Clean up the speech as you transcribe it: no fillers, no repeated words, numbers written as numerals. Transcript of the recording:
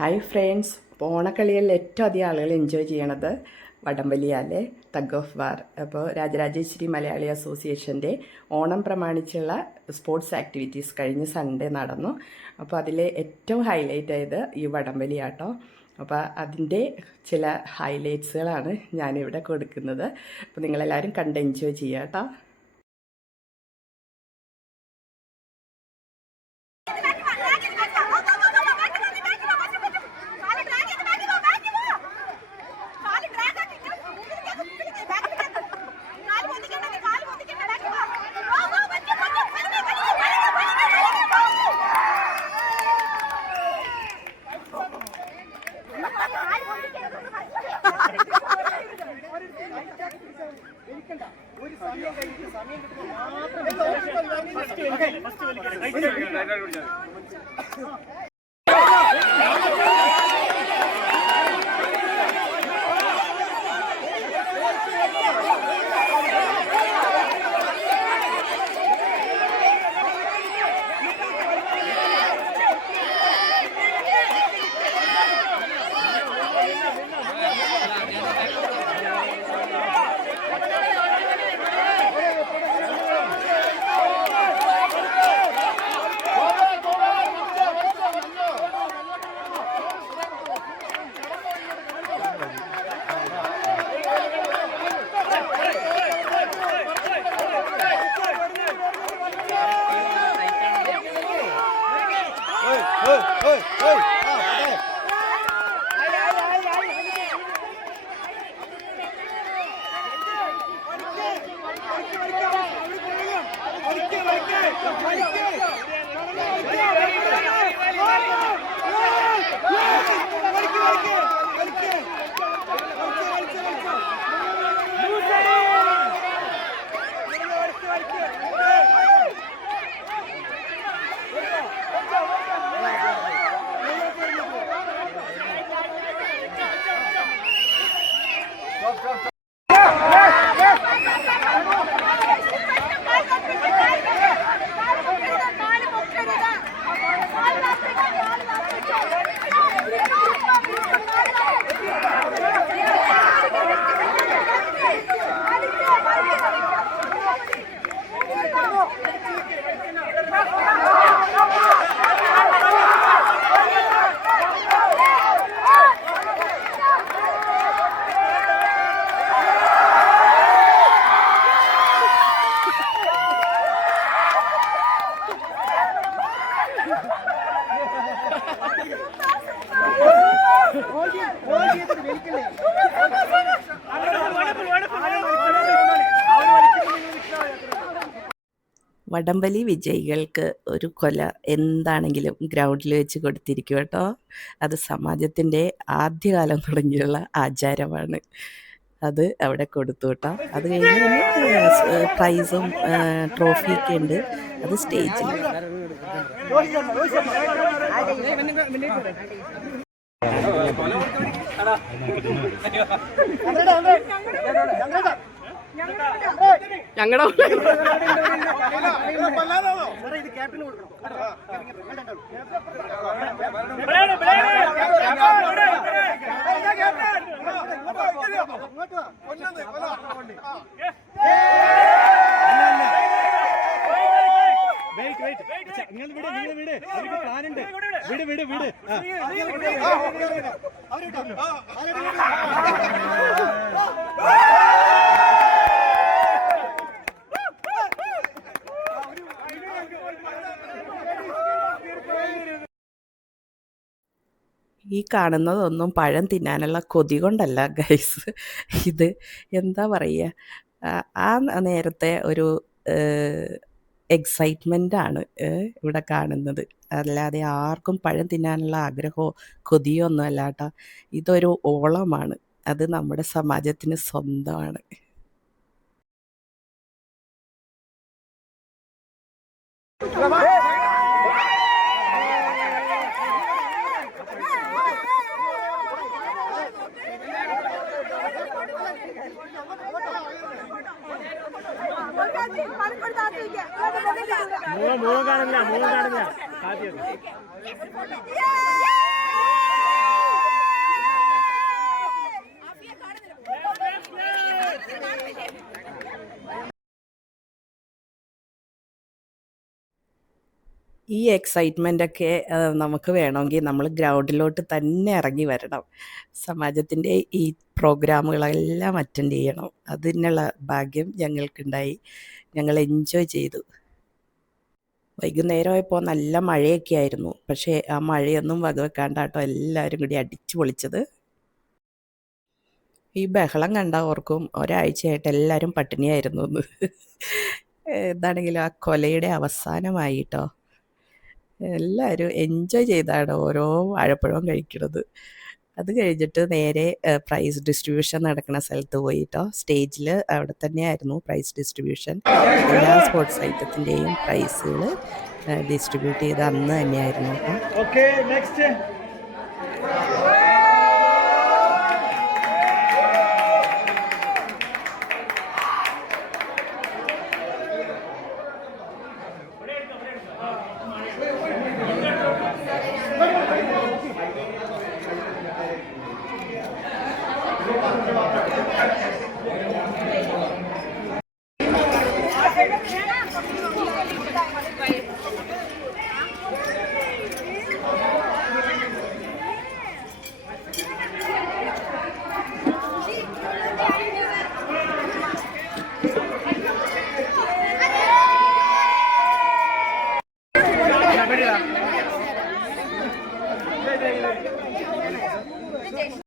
Hi friends, ഓണക്കളികളിൽ ഏറ്റവും അധികം ആളുകൾ എൻജോയ് ചെയ്യണത് വടംവലിയാലെ തഗ് ഓഫ് വാർ. അപ്പോൾ രാജരാജേശ്വരി മലയാളി അസോസിയേഷൻ്റെ ഓണം പ്രമാണിച്ചുള്ള സ്പോർട്സ് ആക്ടിവിറ്റീസ് കഴിഞ്ഞ സൺഡേ നടന്നു. അപ്പോൾ അതിൽ ഏറ്റവും ഹൈലൈറ്റ് ആയത് ഈ വടംവലിയാട്ടോ. അപ്പോൾ അതിൻ്റെ ചില ഹൈലൈറ്റ്സുകളാണ് ഞാനിവിടെ കൊടുക്കുന്നത്. അപ്പോൾ നിങ്ങളെല്ലാവരും കണ്ട് എൻജോയ് ചെയ്യുക കേട്ടോ. വടംവലി വിജയികൾക്ക് ഒരു കൊല എന്താണെങ്കിലും ഗ്രൗണ്ടിൽ വെച്ച് കൊടുത്തിരിക്കും കേട്ടോ. അത് സമാജത്തിൻ്റെ ആദ്യകാലം തുടങ്ങിയുള്ള ആചാരമാണ്. അത് അവിടെ കൊടുത്തു കേട്ടോ. അത് കഴിഞ്ഞ് പ്രൈസും ട്രോഫിയൊക്കെ ഉണ്ട്. അത് സ്റ്റേജിൽ. ഞങ്ങളുടെ ഈ കാണുന്നതൊന്നും പഴം തിന്നാനുള്ള കൊതി കൊണ്ടല്ല ഗൈസ്. ഇത് എന്താ പറയുക, ആ നേരത്തെ ഒരു എക്സൈറ്റ്മെൻ്റാണ് ഇവിടെ കാണുന്നത്. അല്ലാതെ ആർക്കും പഴം തിന്നാനുള്ള ആഗ്രഹമോ കൊതിയോ ഒന്നും അല്ല കേട്ടോ. ഇതൊരു ഓളമാണ്. അത് നമ്മുടെ സമാജത്തിന് സ്വന്തമാണ്. മുഖം കാണില്ല ആദ്യം ഈ എക്സൈറ്റ്മെൻ്റൊക്കെ നമുക്ക് വേണമെങ്കിൽ നമ്മൾ ഗ്രൗണ്ടിലോട്ട് തന്നെ ഇറങ്ങി വരണം. സമാജത്തിൻ്റെ ഈ പ്രോഗ്രാമുകളെല്ലാം അറ്റൻഡ് ചെയ്യണം. അതിനുള്ള ഭാഗ്യം ഞങ്ങൾക്കുണ്ടായി. ഞങ്ങൾ എൻജോയ് ചെയ്തു. വൈകുന്നേരമായപ്പോൾ നല്ല മഴയൊക്കെ ആയിരുന്നു. പക്ഷേ ആ മഴയൊന്നും വകവെക്കാണ്ടാട്ടോ എല്ലാവരും കൂടി അടിച്ചു പൊളിച്ചത്. ഈ ബഹളം കണ്ടാൽ ഓർക്കും ഒരാഴ്ചയായിട്ട് എല്ലാവരും പട്ടിണിയായിരുന്നു എന്ന്. എന്താണെങ്കിലും ആ കൊലയുടെ അവസാനമായി ട്ടോ. എല്ലാവരും എൻജോയ് ചെയ്താണ് ഓരോ വാഴപ്പഴവും കഴിക്കുന്നത്. അത് കഴിഞ്ഞിട്ട് നേരെ പ്രൈസ് ഡിസ്ട്രിബ്യൂഷൻ നടക്കുന്ന സ്ഥലത്ത് പോയി ട്ടോ. സ്റ്റേജിൽ അവിടെ തന്നെയായിരുന്നു പ്രൈസ് ഡിസ്ട്രിബ്യൂഷൻ. എല്ലാ സ്പോർട്സ് ഐറ്റത്തിൻ്റെയും പ്രൈസുകൾ ഡിസ്ട്രിബ്യൂട്ട് ചെയ്ത് അന്ന് തന്നെയായിരുന്നു കേട്ടോ. Okay next.